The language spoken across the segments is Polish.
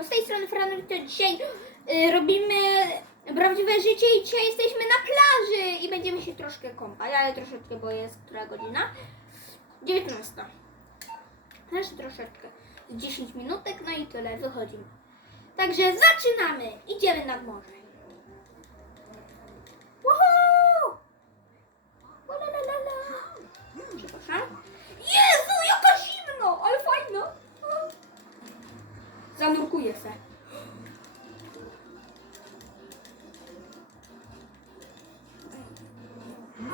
siemanko, z tej strony Franowito. Dzisiaj y, robimy prawdziwe życie i dzisiaj jesteśmy na plaży i będziemy się troszkę kąpać, ale troszeczkę, bo jest która godzina? 19. Jeszcze troszeczkę. Z 10 minutek, no i tyle, wychodzimy. Także zaczynamy! Idziemy nad morze. Se.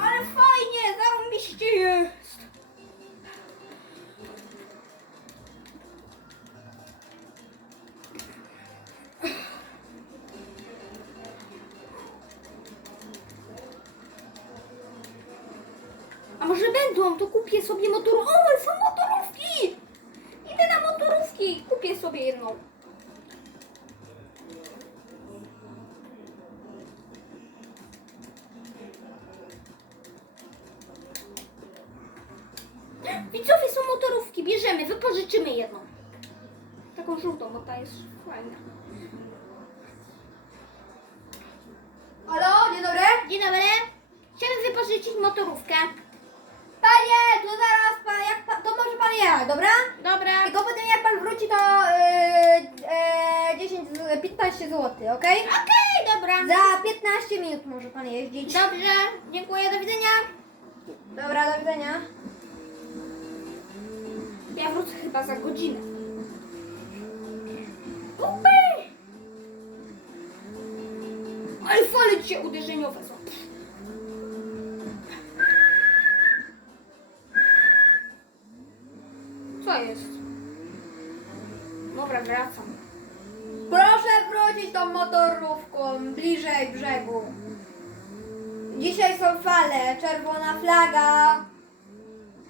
Ale fajnie, zarąbiście jest. A może będą, to kupię sobie motor. O, są motorówki! Idę na motorówki, kupię sobie jedną. Widzowie są motorówki, bierzemy, wypożyczymy jedną. Taką żółtą, bo ta jest fajna. Halo, dzień dobry. Dzień dobry. Chciałbym wypożyczyć motorówkę. Panie, to zaraz pan, jak pan, to może pan jechać, dobra? Dobra. Tylko potem jak pan wróci, to yy, yy, 10, z- 15 zł, ok? Okej, dobra. Za 15 minut może pan jeździć. Dobrze, dziękuję, do widzenia. Dobra, do widzenia. Ja wrócę chyba za godzinę. Upy! Ale fale dzisiaj uderzeniowe są. Co jest? Dobra, wracam. Proszę wrócić tą motorówką bliżej brzegu. Dzisiaj są fale, czerwona flaga.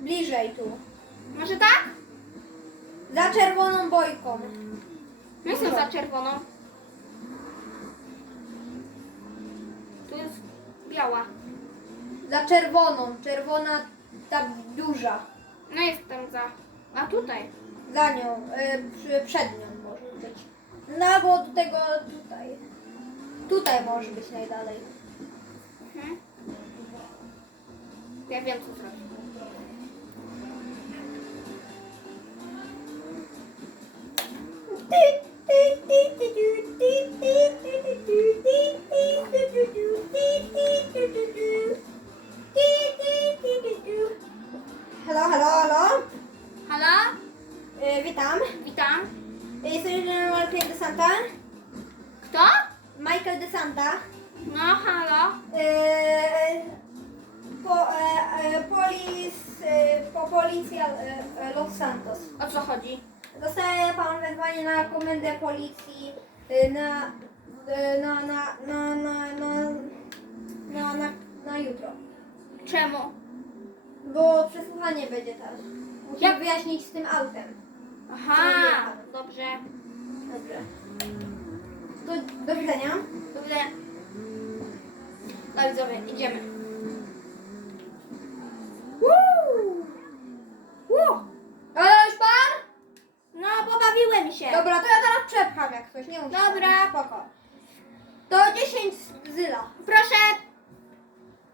Bliżej tu. Może tak? Za czerwoną bojką. No jestem za czerwoną. Tu jest biała. Za czerwoną, czerwona ta duża. No jestem za. A tutaj. Za nią, y, przy, przed nią może być. No bo do tego tutaj. Tutaj może być najdalej. Mhm. Ja wiem co zrobić. Y, Jestem Michael de Santa. Kto? Michael de Santa. No, halo. Y, po, y, y, polis, y, po policja y, y, Los Santos. O co chodzi? Dostaje pan wezwanie na komendę policji y, na, y, na, na, na, na, na, na, na, na jutro. Czemu? Bo przesłuchanie będzie teraz. Musi Jak? wyjaśnić z tym autem. Aha, dobrze. Dobrze. Do, do widzenia. Do widzenia. No widzowie, idziemy. Woo! Woo! Ale już pan? No, pobawiłem się. Dobra, to ja teraz przepcham jak coś, nie muszę. Dobra. Spoko. To 10 zyla. Proszę.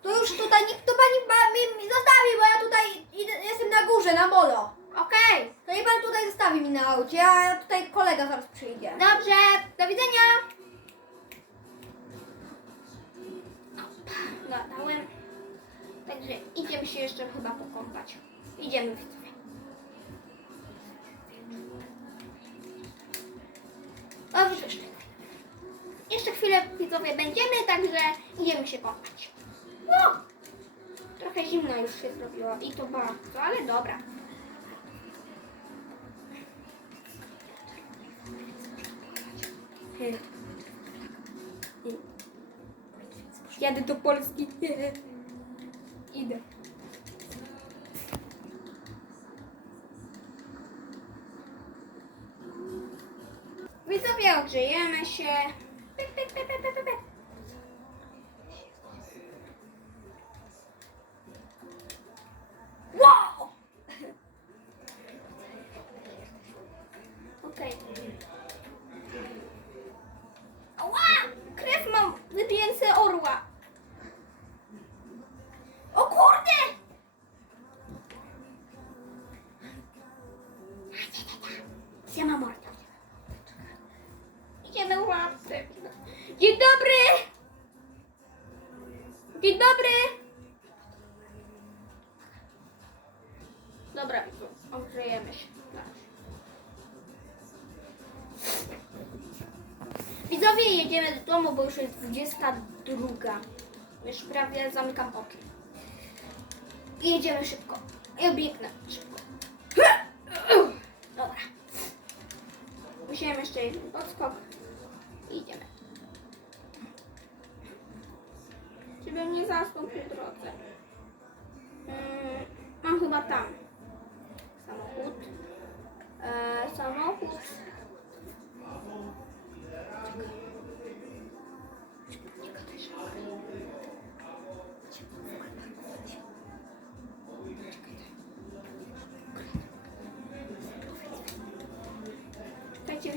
To już tutaj nikt tu pani ma, mi, mi zostawi, bo ja tutaj idę, jestem na górze, na molo. Okej. To niech pan tutaj zostawi mi na aucie, a tutaj kolega zaraz przyjdzie. Dobrze. Do widzenia. No, dałem. Także idziemy się jeszcze chyba pokąpać. Idziemy widzowie. Dobrze, jeszcze. Jeszcze chwilę widzowie będziemy, także idziemy się kąpać. No! Trochę zimno już się zrobiło i to bardzo, ale dobra. Jadę do Polski. Idę. Siema morda. Idziemy łapce. Dzień dobry! Dzień dobry! Dobra, ogrzejemy się. Widzowie, jedziemy do domu, bo już jest 22. Już prawie zamykam okno. Jedziemy szybko. Ja biegnę szybko. Hm! Musiałem jeszcze jeden podskok. I idziemy. Żebym nie zasnął przy drodze. Mm, mam chyba tam. Samochód. E, samochód.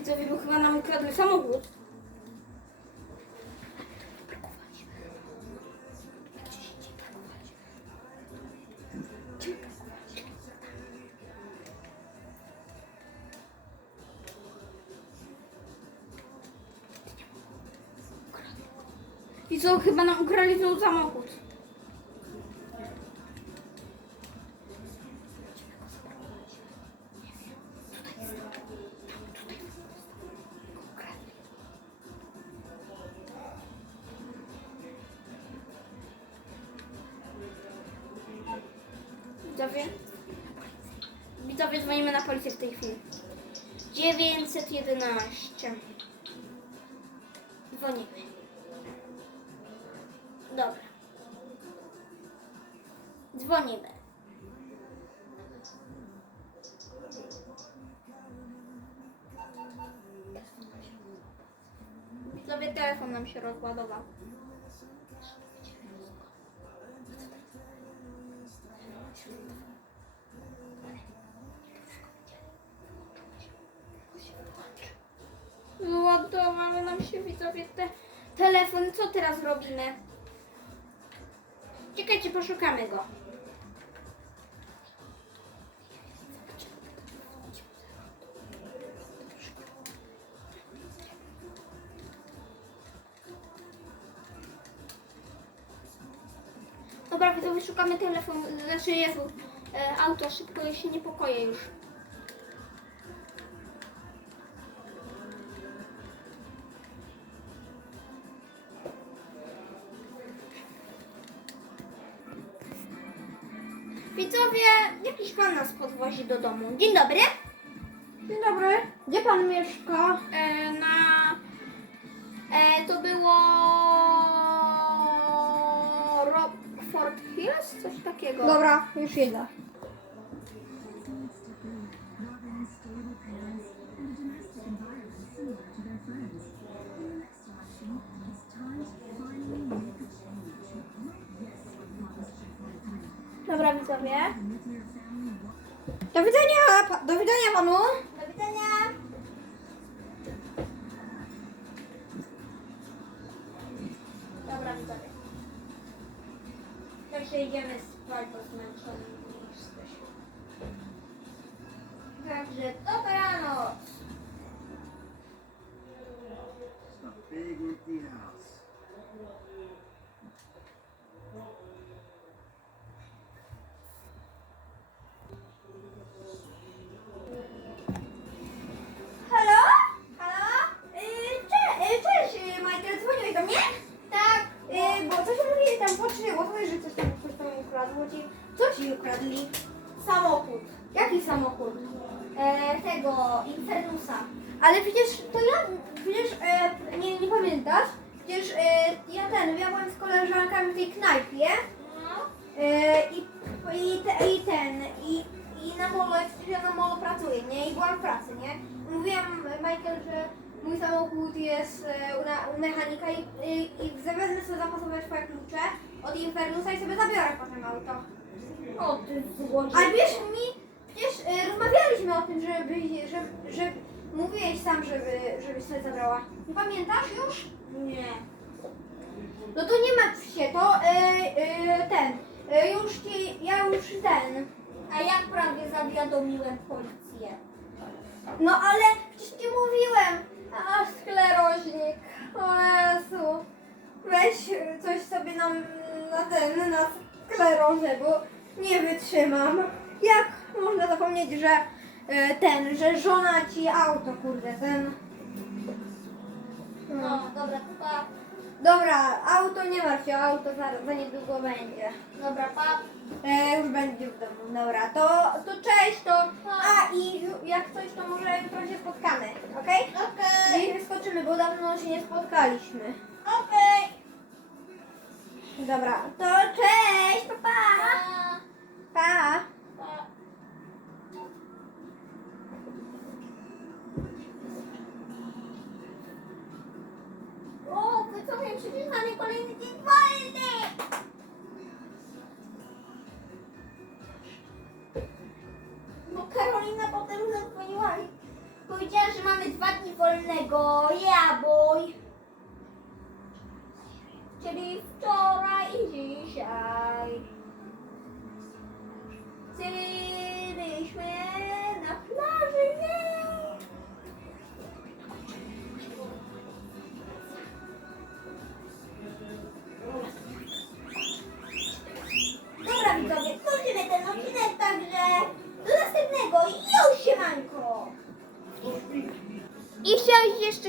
Widzowie, bo chyba nam ukradły samochód. I co, chyba nam ukradli ten samochód. Widzowie? Widzowie, dzwonimy na policję w tej chwili. 911. Dzwonimy. Dobra. Dzwonimy. Widzowie, telefon nam się rozładował. Wyładowały nam się widzowie te telefon. Co teraz robimy? Czekajcie, poszukamy go. Dobra, widzowie, szukamy telefon, znaczy Jezu, e, auto, szybko, ja się niepokoję już. Pan nas podwozi do domu. Dzień dobry. Dzień dobry. Gdzie pan mieszka? E, na... E, to było... Rockford Hills? Coś takiego. Dobra, już jedę. Dobra, widzowie. Do widzenia, pa- do widzenia panu. Do widzenia. Dobra, widzowie. Także idziemy spać, bo zmęczony jesteśmy. Także dobranoc. Ukradło ci. Co ci ukradli? Samochód. Jaki samochód? E, tego, Infernusa. Ale przecież to ja, przecież e, nie, nie pamiętasz? Przecież e, ja ten, ja byłem z koleżankami w tej knajpie No. e, i, i, te, i ten, i, i na molo, ja na molo pracuję, nie? I byłam w pracy, nie? Mówiłam Michael, że mój samochód jest e, u, na, u mechanika i, i, i wezmę sobie zapasowe twoje klucze od Infernusa i sobie zabiorę potem auto. O, ty złodziej. Ale wiesz mi, przecież e, rozmawialiśmy o tym, żeby, że, że mówiłeś sam, żeby, żebyś sobie zabrała. Nie pamiętasz już? Nie. No to nie martw się, to e, e, ten, e, już ci, ja już ten. A jak prawie zawiadomiłem policję? No ale przecież ci mówiłem. A skleroźnik. O Jezu. Na, na ten, na sklerozę, bo nie wytrzymam. Jak można zapomnieć, że e, ten, że żona ci auto, kurde, ten... No, dobra, to pa. Dobra, auto nie martw się, auto za, za niedługo będzie. Dobra, pa. E, już będzie w domu, dobra, to, to cześć, to... A i jak coś, to może jutro się spotkamy, okej? Okej. Gdzieś wyskoczymy, bo dawno się nie spotkaliśmy. Dobra, to cześć, pa pa! Pa. Pa! O, wycofuję przecież mamy kolejny dzień wolny! Bo Karolina potem zadzwoniła i powiedziała, że mamy dwa dni wolnego. Ja, boy!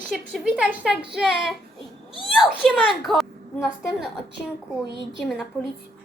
Się przywitać, także już siemanko! W następnym odcinku jedziemy na policję.